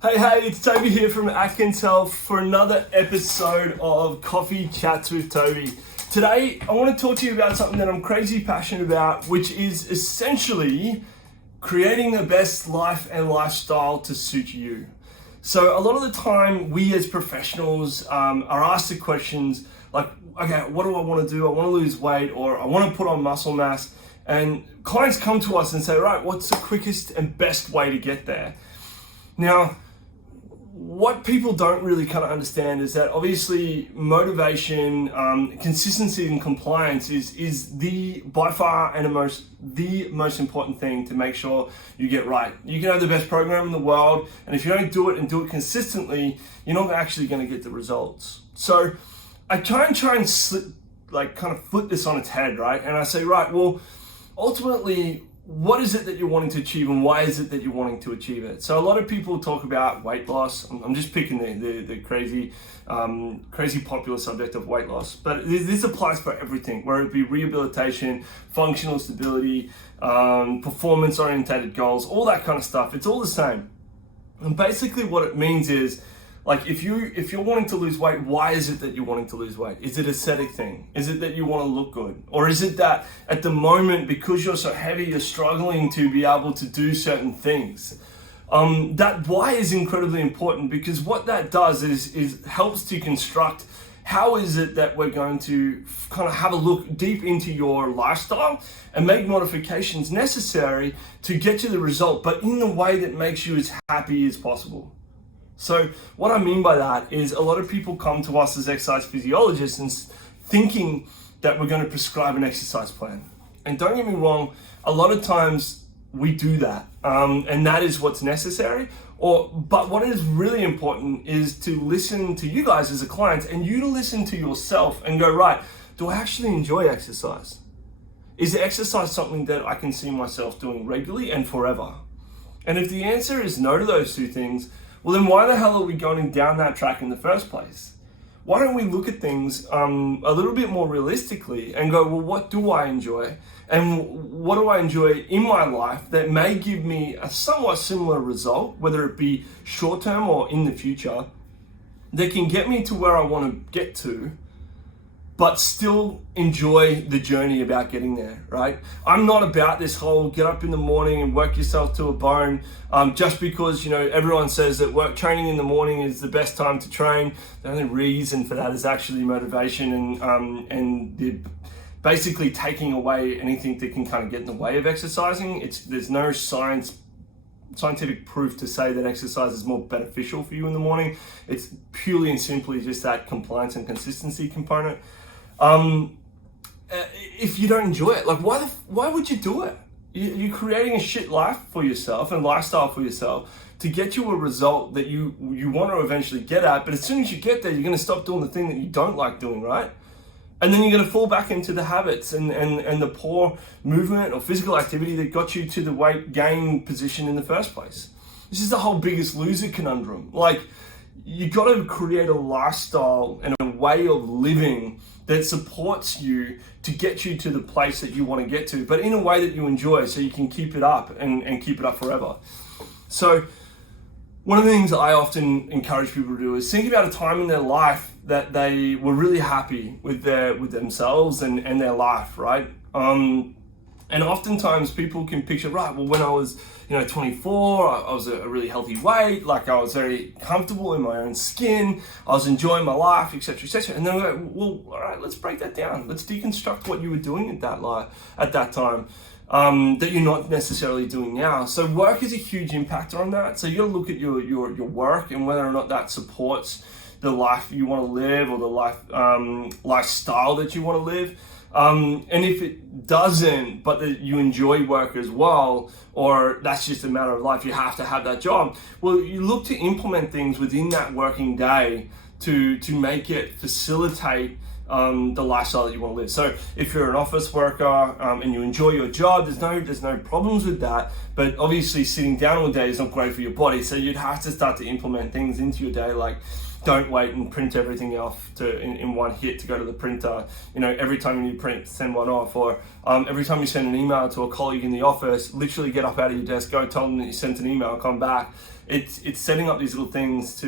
Hey, it's Toby here from Atkins Health for another episode of Coffee Chats with Toby. Today, I want to talk to you about something that I'm crazy passionate about, which is essentially creating the best life and lifestyle to suit you. So a lot of the time, we as professionals are asked the questions like, okay, what do I want to do? I want to lose weight or I want to put on muscle mass. And clients come to us and say, right, what's the quickest and best way to get there? Now, what people don't really kind of understand is that obviously motivation, consistency and compliance is the by far and the most important thing to make sure you get right. You can have the best program in the world, and if you don't do it and do it consistently, you're not actually going to get the results. So I try and kind of flip this on its head, right? And I say, right, well, ultimately, what is it that you're wanting to achieve and why is it that you're wanting to achieve it? So a lot of people talk about weight loss. I'm just picking the crazy popular subject of weight loss, but this applies for everything, whether it be rehabilitation, functional stability, performance orientated goals, all that kind of stuff. It's all the same. And basically what it means is, like, if you're wanting to lose weight, why is it that you're wanting to lose weight? Is it an aesthetic thing? Is it that you want to look good? Or is it that at the moment, because you're so heavy, you're struggling to be able to do certain things? That why is incredibly important, because what that does is helps to construct how is it that we're going to kind of have a look deep into your lifestyle and make modifications necessary to get to the result, but in the way that makes you as happy as possible. So what I mean by that is a lot of people come to us as exercise physiologists and thinking that we're going to prescribe an exercise plan. And don't get me wrong, a lot of times we do that, and that is what's necessary. But what is really important is to listen to you guys as a client and you to listen to yourself and go, right, do I actually enjoy exercise? Is exercise something that I can see myself doing regularly and forever? And if the answer is no to those two things, well, then why the hell are we going down that track in the first place? Why don't we look at things a little bit more realistically and go, well, what do I enjoy? And what do I enjoy in my life that may give me a somewhat similar result, whether it be short term or in the future, that can get me to where I want to get to, but still enjoy the journey about getting there, right? I'm not about this whole get up in the morning and work yourself to a bone just because, everyone says that training in the morning is the best time to train. The only reason for that is actually motivation and basically taking away anything that can kind of get in the way of exercising. There's no scientific proof to say that exercise is more beneficial for you in the morning. It's purely and simply just that compliance and consistency component. If you don't enjoy it, like why would you do it? You're creating a shit life for yourself and lifestyle for yourself to get you a result that you want to eventually get at. But as soon as you get there, you're going to stop doing the thing that you don't like doing, right? And then you're going to fall back into the habits and the poor movement or physical activity that got you to the weight gain position in the first place. This is the whole Biggest Loser conundrum. Like, you got to create a lifestyle and a way of living that supports you to get you to the place that you want to get to, but in a way that you enjoy so you can keep it up and keep it up forever. So one of the things I often encourage people to do is think about a time in their life that they were really happy with themselves and their life, right? And oftentimes people can picture, right, well, when I was 24, I was a really healthy weight, like I was very comfortable in my own skin, I was enjoying my life, etc., etc. And then we go, well, all right, let's break that down. Let's deconstruct what you were doing at that time that you're not necessarily doing now. So work is a huge impactor on that. So you got to look at your work and whether or not that supports the life you want to live or the lifestyle that you want to live. And if it doesn't, but that you enjoy work as well, or that's just a matter of life, you have to have that job, well, you look to implement things within that working day to make it facilitate the lifestyle that you want to live. So if you're an office worker and you enjoy your job, there's no problems with that. But obviously sitting down all day is not great for your body. So you'd have to start to implement things into your day, like don't wait and print everything off in one hit to go to the printer. Every time you need print, send one off. Or every time you send an email to a colleague in the office, literally get up out of your desk, go tell them that you sent an email, come back. It's setting up these little things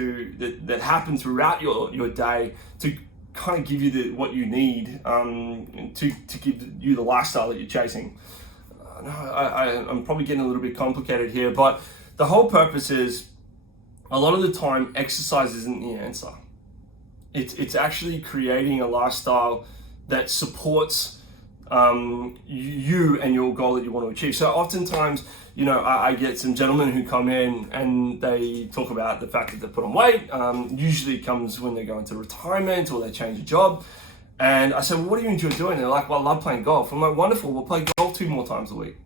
that happen throughout your day to kind of give you what you need to give you the lifestyle that you're chasing. I'm probably getting a little bit complicated here, but the whole purpose is, a lot of the time, exercise isn't the answer. It's actually creating a lifestyle that supports you and your goal that you want to achieve. So oftentimes, I get some gentlemen who come in and they talk about the fact that they put on weight. Usually it comes when they go into retirement or they change a job. And I say, well, what do you enjoy doing? They're like, well, I love playing golf. I'm like, wonderful, we'll play golf 2 more times a week.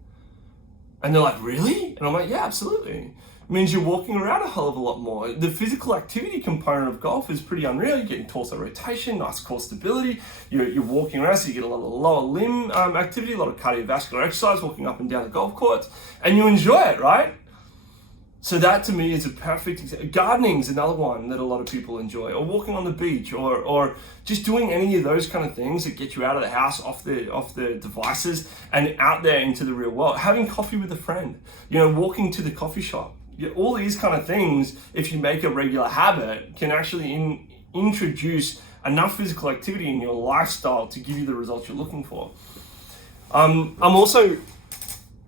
And they're like, really? And I'm like, yeah, absolutely. It means you're walking around a hell of a lot more. The physical activity component of golf is pretty unreal. You're getting torso rotation, nice core stability. You're walking around, so you get a lot of lower limb activity, a lot of cardiovascular exercise, walking up and down the golf course, and you enjoy it, right? So that to me is a perfect example. Gardening is another one that a lot of people enjoy, or walking on the beach, or just doing any of those kind of things that get you out of the house, off the devices, and out there into the real world. Having coffee with a friend, walking to the coffee shop. All these kind of things, if you make a regular habit, can actually introduce enough physical activity in your lifestyle to give you the results you're looking for. I'm also,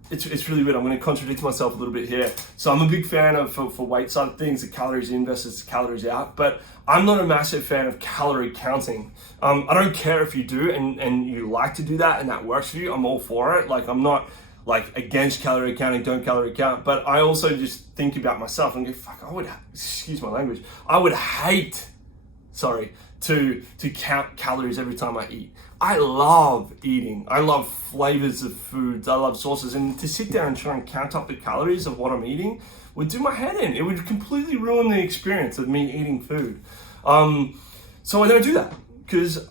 it's really weird, I'm going to contradict myself a little bit here. So I'm a big fan of, for weight side of things, the calories in versus calories out, but I'm not a massive fan of calorie counting. I don't care if you do and you like to do that and that works for you, I'm all for it. Like, I'm not against calorie counting, don't calorie count, but I also just think about myself and go, fuck, excuse my language, I would hate, to count calories every time I eat. I love eating. I love flavors of foods. I love sauces, and to sit there and try and count up the calories of what I'm eating would do my head in. It would completely ruin the experience of me eating food. So I don't do that, because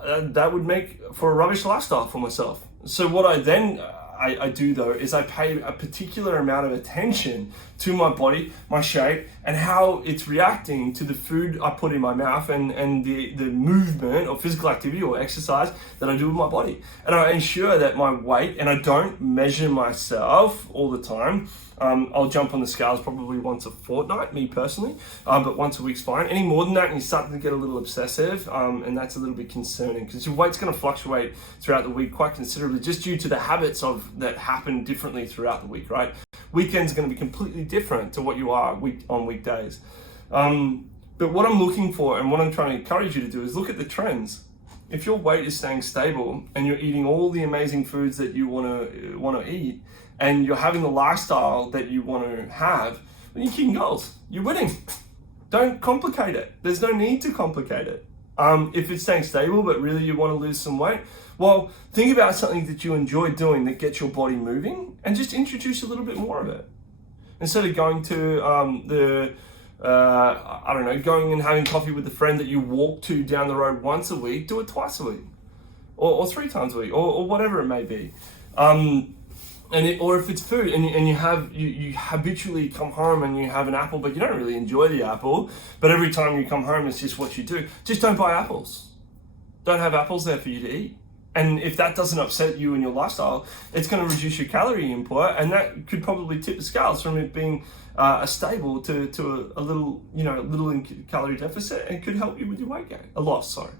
that would make for a rubbish lifestyle for myself. So what I then I do though is I pay a particular amount of attention to my body, my shape, and how it's reacting to the food I put in my mouth and the movement or physical activity or exercise that I do with my body. And I ensure that my weight, and I don't measure myself all the time. I'll jump on the scales probably once a fortnight, me personally, but once a week's fine. Any more than that, and you're starting to get a little obsessive, and that's a little bit concerning, because your weight's going to fluctuate throughout the week quite considerably, just due to the habits that happen differently throughout the week, right? Weekends are going to be completely different to what you are on weekdays. But what I'm looking for and what I'm trying to encourage you to do is look at the trends. If your weight is staying stable and you're eating all the amazing foods that you want to eat, and you're having the lifestyle that you want to have, then you're kicking goals. You're winning. Don't complicate it. There's no need to complicate it. If it's staying stable, but really you want to lose some weight, well, think about something that you enjoy doing that gets your body moving, and just introduce a little bit more of it. Instead of going to going and having coffee with a friend that you walk to down the road once a week, do it twice a week, or 3 times a week, or whatever it may be. Or if it's food and you habitually come home and you have an apple, but you don't really enjoy the apple, but every time you come home, it's just what you do. Just don't buy apples. Don't have apples there for you to eat. And if that doesn't upset you in your lifestyle, it's going to reduce your calorie input, and that could probably tip the scales from it being a stable to a little, little in calorie deficit, and could help you with your weight gain, a loss, sorry.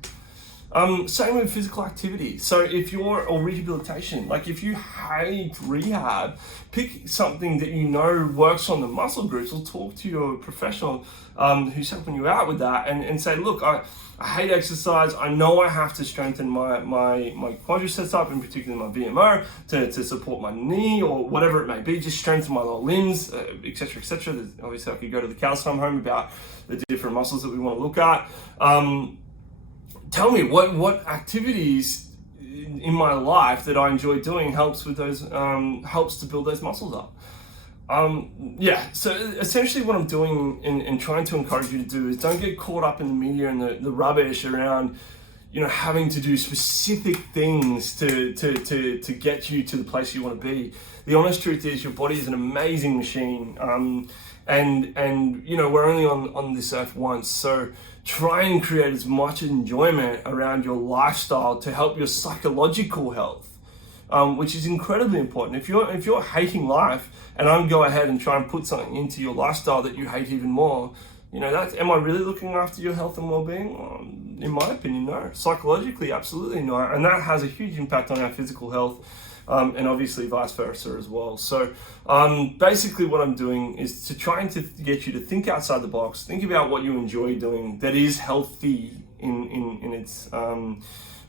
Same with physical activity. So or rehabilitation, like if you hate rehab, pick something that you know works on the muscle groups, or talk to your professional who's helping you out with that, and say, look, I hate exercise. I know I have to strengthen my quadriceps up, in particular my VMO, to support my knee or whatever it may be, just strengthen my lower limbs, etc., etc. Obviously I could go to the cows come home about the different muscles that we want to look at. Tell me what activities in my life that I enjoy doing helps with those, helps to build those muscles up. So essentially what I'm doing and trying to encourage you to do is don't get caught up in the media and the rubbish around, having to do specific things to get you to the place you want to be. The honest truth is your body is an amazing machine. and you know, we're only on this earth once, so try and create as much enjoyment around your lifestyle to help your psychological health, which is incredibly important. If you're hating life, and I'm go ahead and try and put something into your lifestyle that you hate even more, you know, am I really looking after your health and well-being? In my opinion, no. Psychologically, absolutely not. And that has a huge impact on our physical health, and obviously vice versa as well. So basically what I'm doing is to try and to get you to think outside the box, think about what you enjoy doing that is healthy in its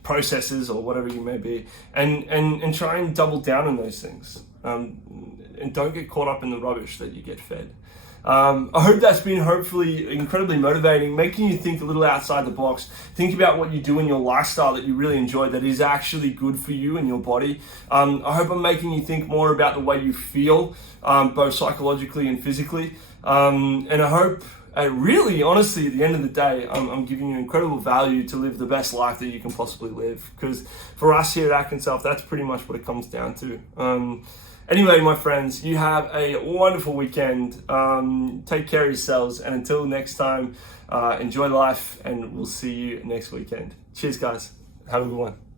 processes or whatever you may be, and try and double down on those things. And don't get caught up in the rubbish that you get fed. I hope that's been hopefully incredibly motivating, making you think a little outside the box. Think about what you do in your lifestyle that you really enjoy, that is actually good for you and your body. I hope I'm making you think more about the way you feel, both psychologically and physically. And I hope, really, honestly, at the end of the day, I'm giving you incredible value to live the best life that you can possibly live. Because for us here at Atkins Health, that's pretty much what it comes down to. Anyway, my friends, you have a wonderful weekend. Take care of yourselves. And until next time, enjoy life, and we'll see you next weekend. Cheers, guys. Have a good one.